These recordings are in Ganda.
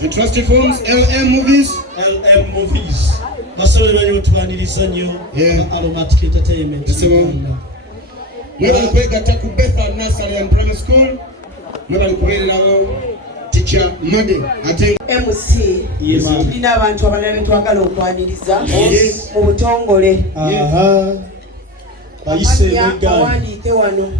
The Trusty Films, LM Movies. LM Movies. Aromatic Entertainment. Mwebali kwegata ku Bethel Nursery and Primary School. Mwebali kubeererawo teacher Made ate MC. Tulina abantu abalala twagala okwaniriza mu butongole. Bawandiike wano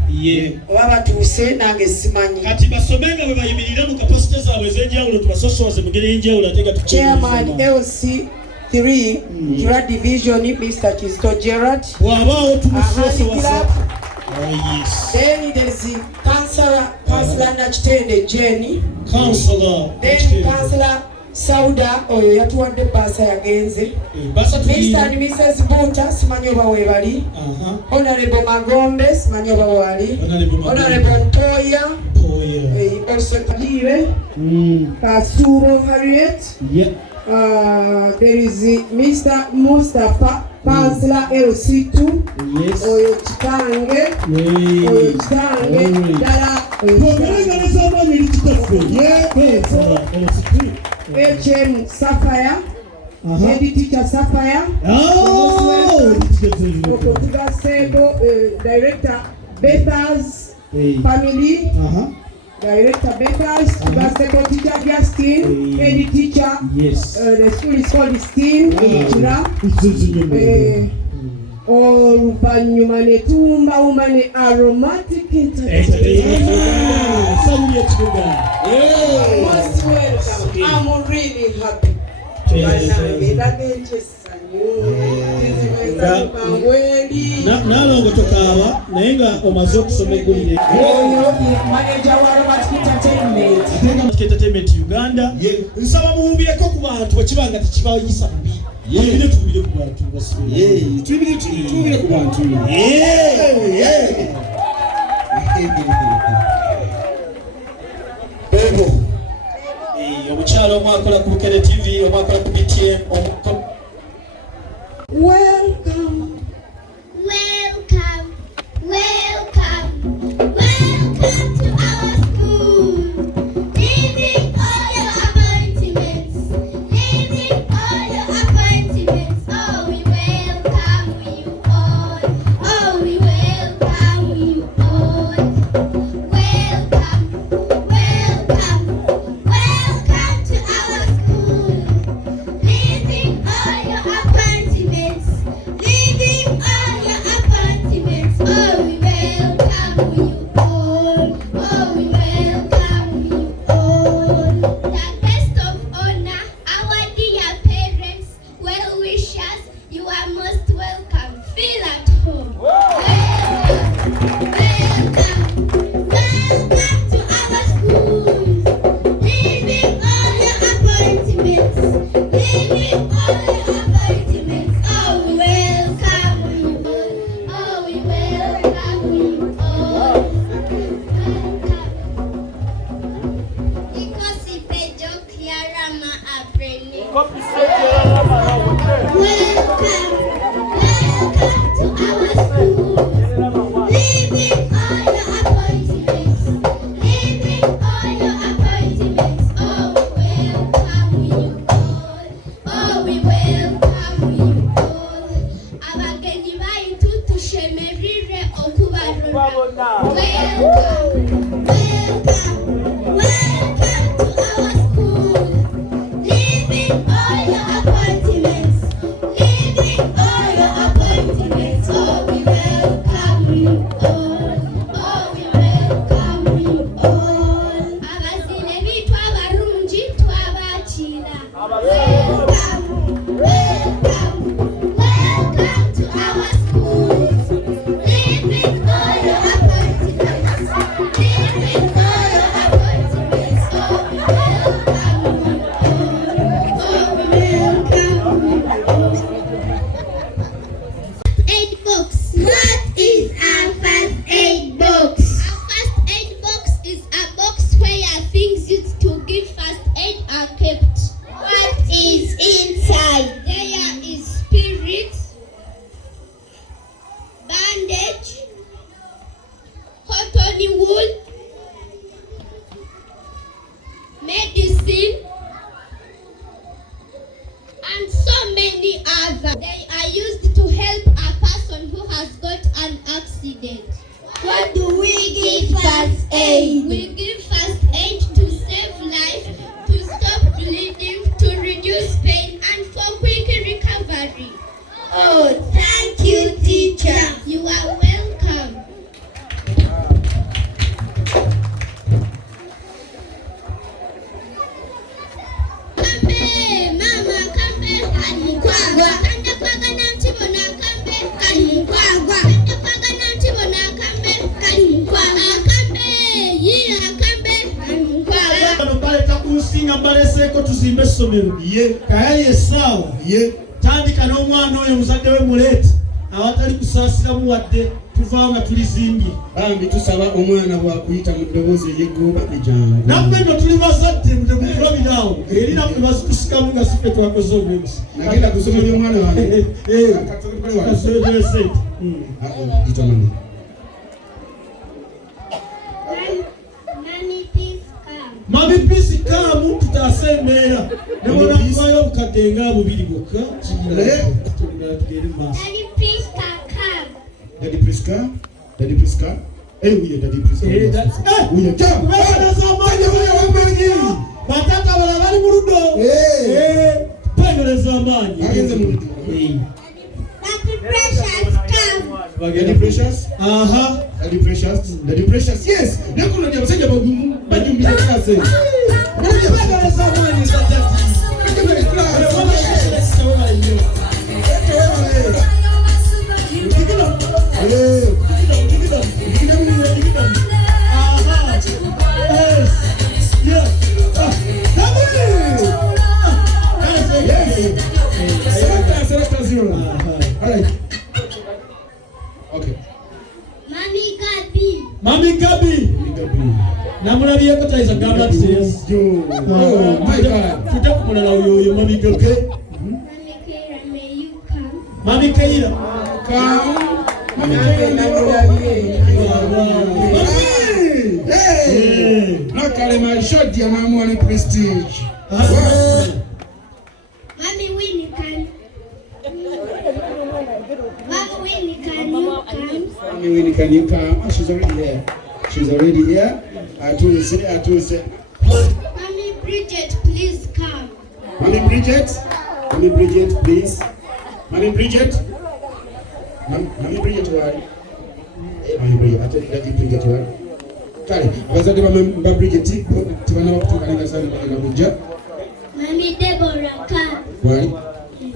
oba batuuse nange simanyi. Kati basomenga bwe bayimirira mu kapasite zaabwe ez'enjawulo tubasosowaze mu ngeri y'enjawulo ate nga Chairman LC 3 Kira Division Mr. Kisto Gerard. Bw'abaawo tumusosowaze. Then there's Councillor Nachitende Jenny. Then Councillor Sauda oyo yatuwadde basa yagenze. Mr. and Mrs. Buta simanyi oba webali. Honorable Magombe simanyi oba wali. Honorable Ntoya. Also Kadire. Kasuro Harriet. There is Mr. Mustafa Councillor LC2. Oyo Chitange. Oyo Chitange. Dala. HM Sapphire, Head Teacher Sapphire, Director Bethel's Family, Director Bethel's, Teacher Justin, Head Teacher, the school is called STEAM, Oluvanyuma ne tumba umane Aromatic Entertainment. Most welcome. I'm really happy. Nalongo tokawa nayenga omaze okusoma eggulire manager wa Aromatic Entertainment. Entertainment Uganda. Nsaba muwumbireko ku bantu bwekibanga tekibayisa bubi. Tubire ku bantu basibe. Tubire ku bantu. Omukyalo omwakola ku Bukere TV, omwakola ku BTM. Welcome. Welcome. Welcome. Welcome to our school. Leaving all your appointments. Leaving all your appointments. Oh, we welcome you all. Oh, we welcome you all. Welcome. Welcome. Welcome to our school. Leaving all your appointments. Leaving all your appointments. Oh, we welcome you all. Oh, we welcome you all. The guest of honor, our dear parents, well-wishers, you are most welcome. Feel at home. Welcome. Welcome to our schools. Leaving all your appointments. Leaving all your appointments. Oh, we welcome you all. Oh, we welcome you all. Welcome. Ikosi pejo Kiarama Apreni. Welcome. Welcome to our school. Leaving all your appointments. Leaving all your appointments. Oh, we welcome you all. Oh, we welcome you all. Abagenyi baitu tushemerire okubarona. Welcome. Welcome. Welcome to our school. Leaving all your appointments. Leaving all your appointments. Oh, we welcome you all. Oh, we welcome you all. Abazine bitwa abarungi twabakira. Welcome. Welcome. Welcome to our schools. Leaving all your appointments. Leaving all your appointments. Oh, we welcome you all. Oh, we welcome you all. Aid box. What is our first aid box? Our first aid box is a box where things used to give first aid are kept. What is inside? There is spirit, bandage, cotton wool, aid. We give first aid to save life, to stop bleeding, to reduce pain, and for quick recovery. Oh, thank you, teacher. You are welcome. Kambe, mama, kambe, kalimkwagwa. Kanda kwaga nantibona kambe, kalimkwagwa. Kanda kwaga nantibona kambe, kalimkwagwa. Kambe, yira kambe, kalimkwagwa. Bano baleta kunsinga baleseko tuzimbe essomero. Kayali essaawa. Tandika n'omwana oyo muzadde we muleete awatali kusaasiramu wadde tuvaawo nga tulizimbye. Bambi tusaba omwana bw'akuyita mu ddoboozi ery'eggoba ejjangu. Nammwe nno tuli bazadde mutemutulabiraawo era nammwe bazitusikamu nga siffe twakoze obwebusi. Nagenda kusomera omwana wange. Kasoberese. Itomani. Mami please come tutaase embeera. Ne bonna tuvaayo obukadde nga bubiri bwokka. Daddy Priska, come. Daddy Priska. Daddy Priska. Uye Daddy Priska. Uye come. Batata bala bali mu ludo. Twengereza amaanyi. Agenze mu ludo. Daddy Precious, come. Daddy Precious. Daddy Precious. Daddy Precious. Yes. Nakuno ndio msenge bagumu. Bajumbiza klase. Twengereza amaanyi satati. Mami Gabi. Namulabyeko tayiza gamba serious. Oh my God. Tutakumulala oyo Mami Gabi. Mami Keira, may you come? Mami Keira. Come. Mami namulabye. Nakale malishodi ya namwani prestige. Mami Winnie, can Mami Winnie, can you come? Mami Winnie, can you come? Oh, she's already here. She's already here. Atuse. Mami Bridget, please come. Mami Bridget, please. Mami Bridget. Mami Bridget, why? Mami Bridget, I tell you that Bridget, why? Kale, abazadde ba Bridget tibana bakutukanira sana bagenda kujja. Mami Deborah, come. Why?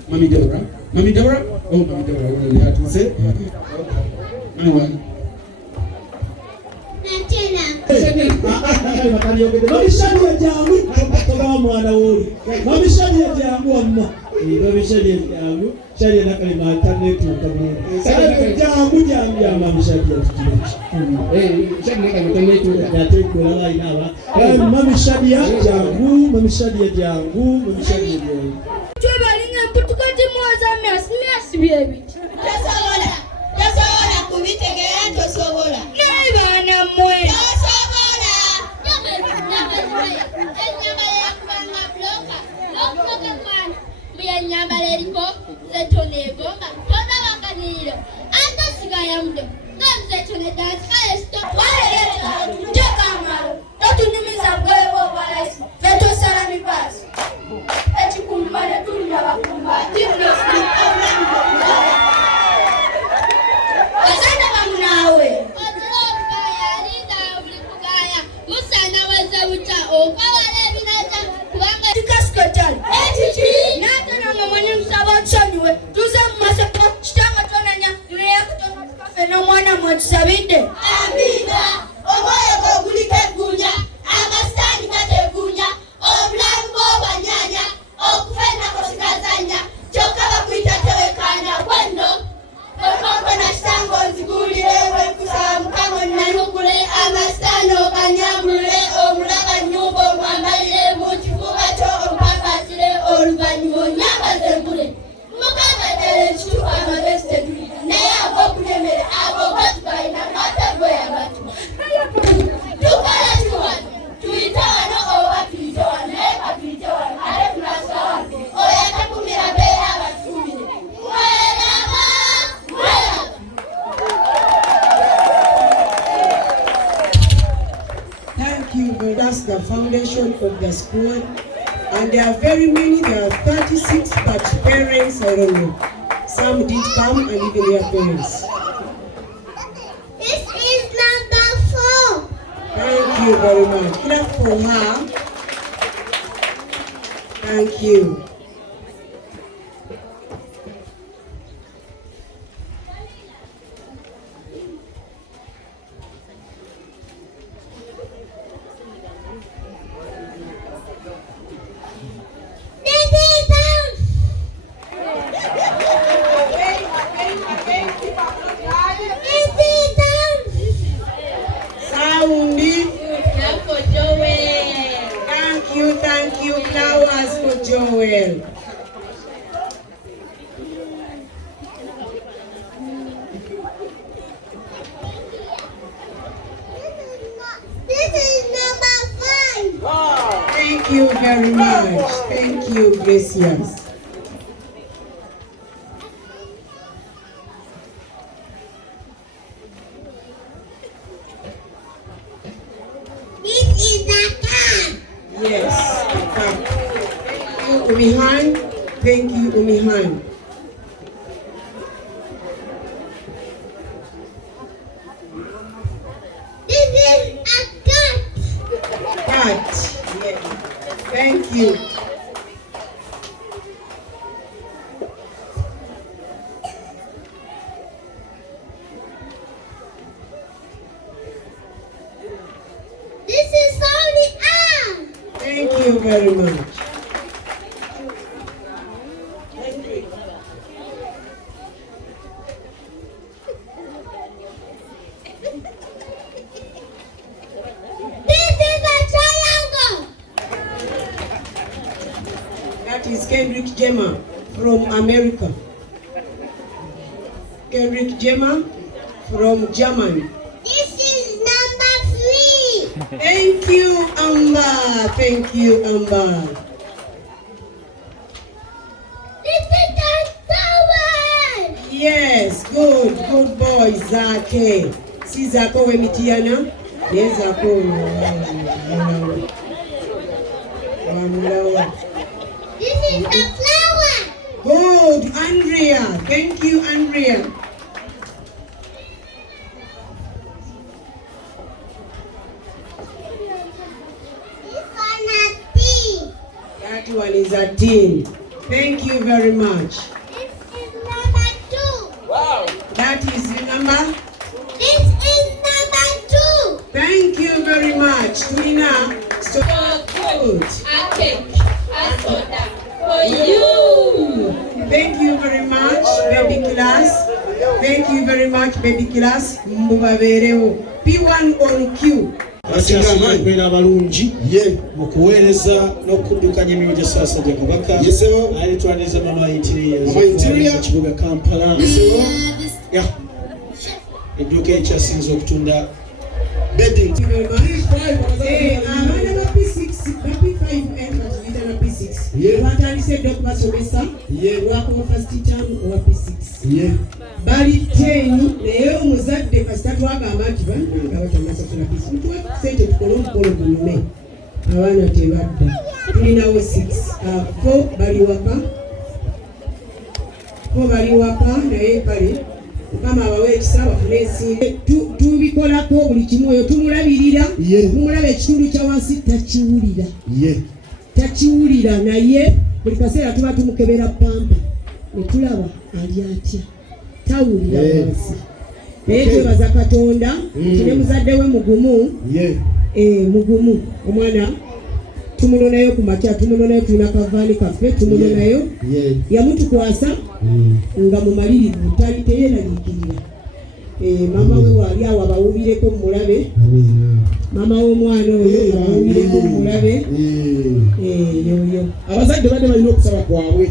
Mami Deborah. Mami Deborah? Oh, Mami Deborah, we have to say. Anyone? Natena. Mami Shadia jangu toba mwana woli. Mami Shadia jangu amma. Mami Shadia jangu. Shadia nakali matane tukamwe. Shadia jangu ya Mami Shadia tukimechi. Shadia nakali matane tukamwe. Ya tekula wa inawa. Mami Shadia jangu, Mami Shadia jangu, Mami Shadia jangu. Twebalinga kutukati mwaza miasi baby. Tasobola kubitegera tosobola. Naye bana mwe. Tasobola. Nyambala eriko zetone bomba tona bakaniro anda sigaya mdo zetone dance kale stop wale njokamaro totunyumiza bwebo balaisi veto sala mipasi echikumbale tunya bakumba timno sikamlango wazana bamnawe otrokaya linda ulikugaya musana waza uta okwawale binaja kubanga tikaskotali tuze mumasepo kitanga tonanya neyakutona tukafe n'omwana mwetusabidde amina omwoyo gwoguliko eggunya amasaani gategunya obulamu bw'obanyanya okufa enako sikazanya kyokka bakuyita tewekanya bwenno okonko nakitango nzigulire wenkusaba mukama nnanugule amasaani okanyambulule omulaba nnyumba omwambalire mu kifuba kyo omukwakasire oluvannyuma onyambazengule mukama ddala ekituufu amagezi tetulina naye ag'okulemera abo gatubalina Thank you. That's the foundation of the school. And there are very many, there are 36, but parents, I don't know. Some did come and even their parents. This is number 4. Thank you very much. Clap for her. Thank you. Thank you, flowers for Joel. This is number 5. Thank you very much. Thank you, Gracias. This is the cat. Yes. Thank you, Umihan. Thank you, Umihan. This is a cat. Cat. Yes. Thank you. This is only arm. Thank you very much. This is a triangle. That is Kendrick Gemma from America. Kendrick Gemma from Germany. This is number 3. Thank you, Amber. Thank you, Amber. This is the towel. Yes, good boy, Zake. Si Zako Wemitiana? Yes, Zako. This is the flower. Good, Andrea. Thank you, Andrea. This one has tea. That one is a tin. Thank you very much. This is number 2. That is the number. This is number 2. Thank you very much, Tulina. So good. A cake, a soda for you. Thank you very much, baby class. Thank you very much, baby class. Mubaberewo. P1 on Q. Abasinga abalungi mu kuweereza n'okuddukanya emirimu gya Ssaabasajja Kabaka. Ali twaniriza Mama Interior mu kibuga Kampala. Edduuka ekyasinze okutunda bedding. Thank you very much. Abaana ba P6, ba P5 batuyita na P6. Batandise dde okubasomesa lwakuva first term owa P6. Bali 10 naye omuzadde kasita twagamba nti bannanga batanasasula P6. Mutuwa ssente tukole omukolo gunyume. Abaana tebadda. Tulinawo 6. 4 bali waka. 4 bali waka naye kale Mukama abawe ekisa bafune ensimbi. Tubikolako buli kimu oyo tumulabirira. Tumulaba ekitundu kya wansi takiwulira. Takiwulira naye buli kaseera tuba tumukebera pampa. Ne tulaba ali atya. Tawulira wansi. Naye twebaza Katonda. Tune muzadde we mugumu. Mugumu. Omwana tumunonayo ku makya, tumunonayo tulina kavaani kaffe, tumunonayo. Yamutukwasa nga mumalirivu tali teyeeraliikirira. Mama we waali awo abawubireko mulabe. Mama w'omwana oyo abawubireko mulabe. Yoyo. Abazadde badde balina okusaba kwabwe.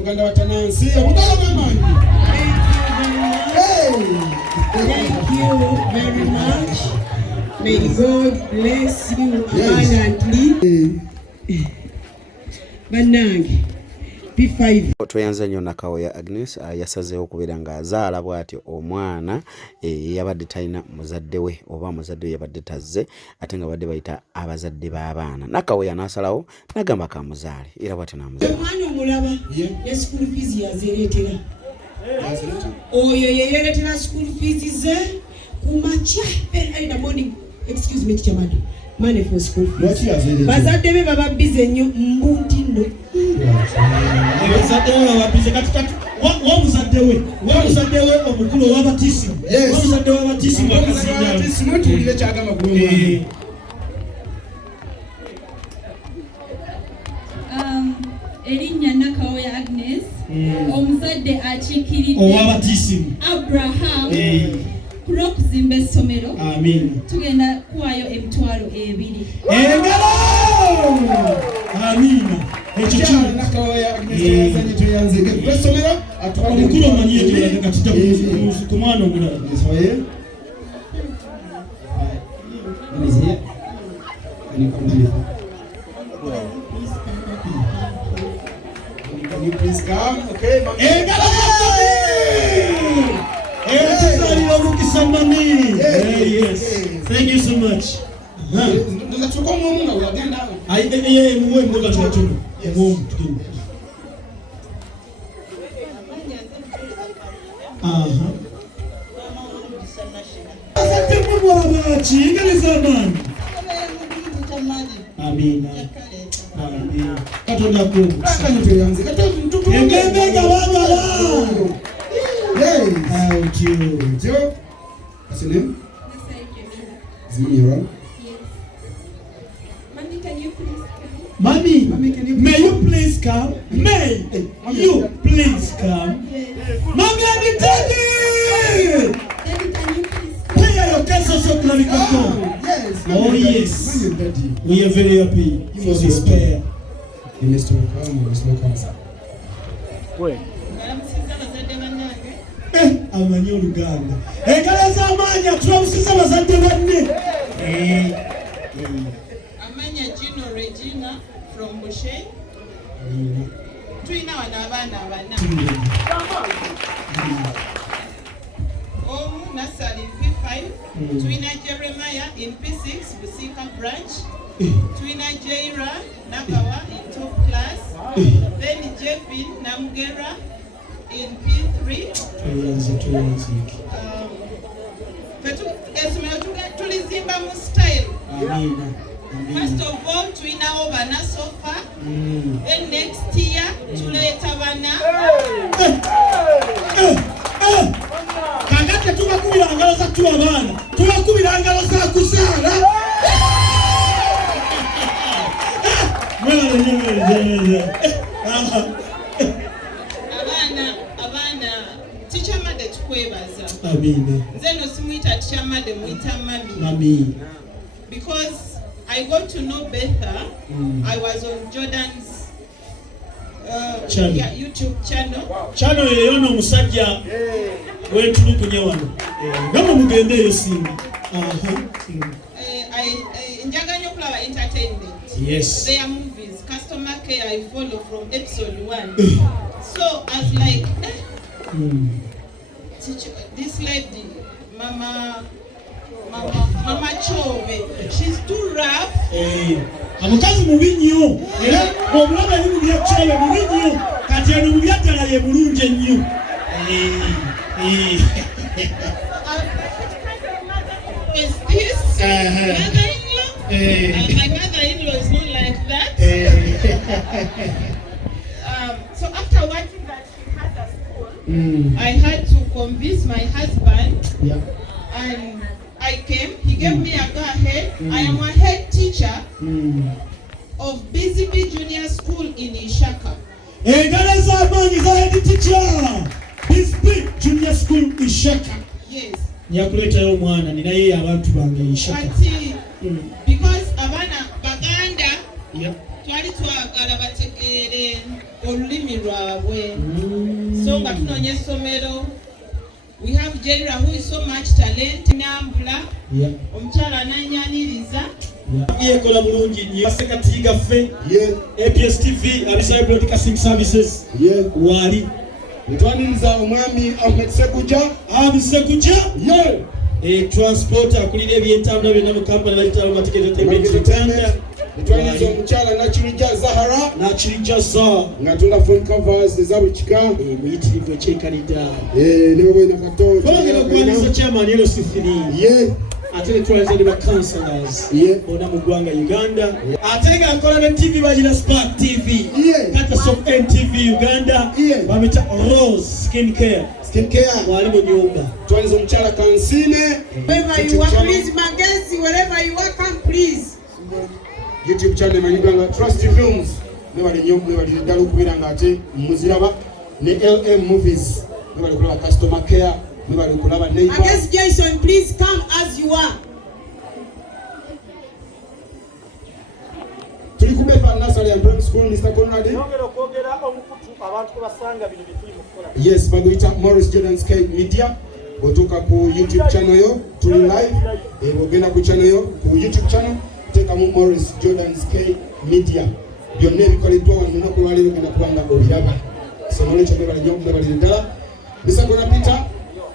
muganda wa Tanansi omugalo gw'amaanyi. Thank you very much. May God bless you abundantly. Banange P5 tweyanza nnyo Nakawoya Agnes yasazeewo okubeera ng'azaala bw'atyo omwana yabadde talina muzadde we oba muzadde we yabadde tazze ate nga badde bayita abazadde b'abaana. Nakawoya n'asalawo n'agamba kamuzaale era bw'atyo n'amuzaala. Omwana omulaba ne school fees yazireetera. Oyo yeyeretera school fees ze kumakya in the morning. Excuse me, teacher madam. Money for school fees. Bazadde be baba busy nnyo mbunti nno. Bazadde be baba busy katikati. Wamuzadde we omukulu ow'abatisimu. Wamuzadde w'abatisimu akazinda. Tuwulire kyagamba bulungi. Erinnya Nakawoya Agnes, omuzadde akiikiridde ow'abatisimu Abraham kulw'okuzimba essomero. Amin. Tugenda kuwaayo emitwalo 2. Engalo! Amina. Ekyo Kyala Nakawoya Agnes yazanye tweyanzeke ku essomero atwalde omukulu omanyi ekyo katita ku mwana omulala. Can you please come? Okay, mami. Engalo ekizaalira omukisa mami. Yes. Thank you so much. Ndatuka omwomu nga wagenda. Muwe mwoga tuwatono. Omwomu tugenda. Asante mwabaki ingaliza amaanyi. Amina. Amina. Katonda kubu. Akanye tweyanze. Katonda Engende nga wagala. Yes. Thank you. Joe. What's your name? Zimira. Mommy, can you please come? Mommy, may you please come? May you please come? Mommy and Daddy! Daddy, can you please come? Pay your cases so that we can go. Yes. Oh yes. We are very happy for this pair. You must welcome. You must welcome, sir. Amanyi Oluganda. Engalo z'amaanyi tulamusiza bazadde banne. Amanya Gino Regina from Bushe. Tuina wana abaana abana. Omu Nasali P5. Tuina Jeremiah in P6 Busika branch. Tuina Jaira Nakawa in top class. Then Jeffin Namgera in P3. Tulizimba mu style. Amina. First of all, tuinawo bana sofa. Then next year, tuleta bana. Kakati tubakubira ngalo za tuwa bana. Tubakubira ngalo za kuzaala. Abana, teacher made tukwebaza. Amina. Nzeno simuyita teacher made muyita mami. Mami. Because I got to know Betha. I was on Jordan's channel. Yeah, YouTube channel. Channel yeyono omusajja wentulukunya wano. Gamba mugende eyo simbi. Njaganya okulaba entertainment. Yes. Their movies, customer care I follow from episode 1. So I was like, this lady, Mama Chove, she's too rough. Amukazi mubi nnyo. Era omulaba yimulya Chove mubi nnyo. Kati eno mu byaddala ye bulungi ennyo. Is this mother-in-law? My mother-in-law is not like that. So after watching that she had a school, I had to convince my husband. Yeah. And I came. He gave me a go ahead. I am a head teacher of BZB Junior School in Ishaka. Engalo z'amaanyi za head teacher. BZB Junior School Ishaka. Yes. Nyakuleetayo omwana ninaye abantu bange Ishaka. Because abana baganda twali twagala bategeere olulimi lwabwe. So nga tunoonya essomero. We have Jerry who is so much talent. Nambula. Omukyala ananyaniriza. Yekola bulungi nnyo. Sekatiiga ffe. APS TV, Abisai Broadcasting Services. Wali. Ntwaniriza omwami Ahmed Sekuja. Transport akulira ebyentambula byonna mu kampani bayitalo matiketi Uganda. Ntwaniriza omukyala Nakirija Zahara. Nga tuna phone covers ezabukika. Muyitirivu ekyekalidda. Ne bwena katoto. Twagala okwaniriza chairman yelo C3. Ate ne twaliza ne councillors. Bona mu ggwanga Uganda. Ate nga akola ne TV bagira Spark TV. Kata of NTV Uganda. Bamita Rose Skin Care. Wali mu nyumba. Twaliza omukyala Kansine. Wherever you are, please Magezi, wherever you are, come please. YouTube channel Uganda Trust Films. Ne bali nnyo ne bali ddala okubeera nga ate muziraba ne LM Movies. Ne bali kulaba customer care. Ne bali kulaba neighbor. Magezi Jason, please come as you are. Tuli ku Befa Nursery and Primary School, Mr. Conrad. Yes, baguyita Morris Jordan's K Media. Otuka ku YouTube channel yo, tuli live. Ogenda ku channel yo, ku YouTube channel. Teka mu Morris Jordan's K Media. Byonna ebikoleddwa wano lunaku lwaleero genda kubanga obiraba. Somo lekyo bebali nnyo bebali ddala. Mr. Conrad Peter,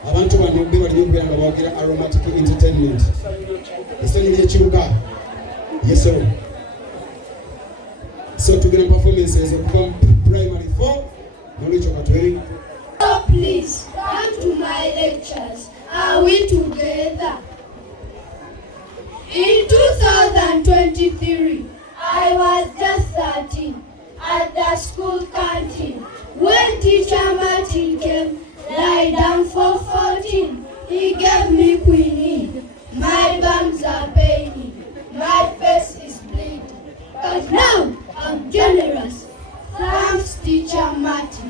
abantu bano bebali nnyo okubeera nga bawogera Aromatic Entertainment. Essanyu ly'ekibuga. Yes, sir. So tugenda performances okuva primary 4. Knowledge of Atweri. Oh, please come to my lectures. Are we together? In 2023, I was just 13 at the school canteen when teacher Martin came, lie down for 14. He gave me quinine. My bums are paining. My face is bleeding. But now I'm generous. Thanks, teacher Martin.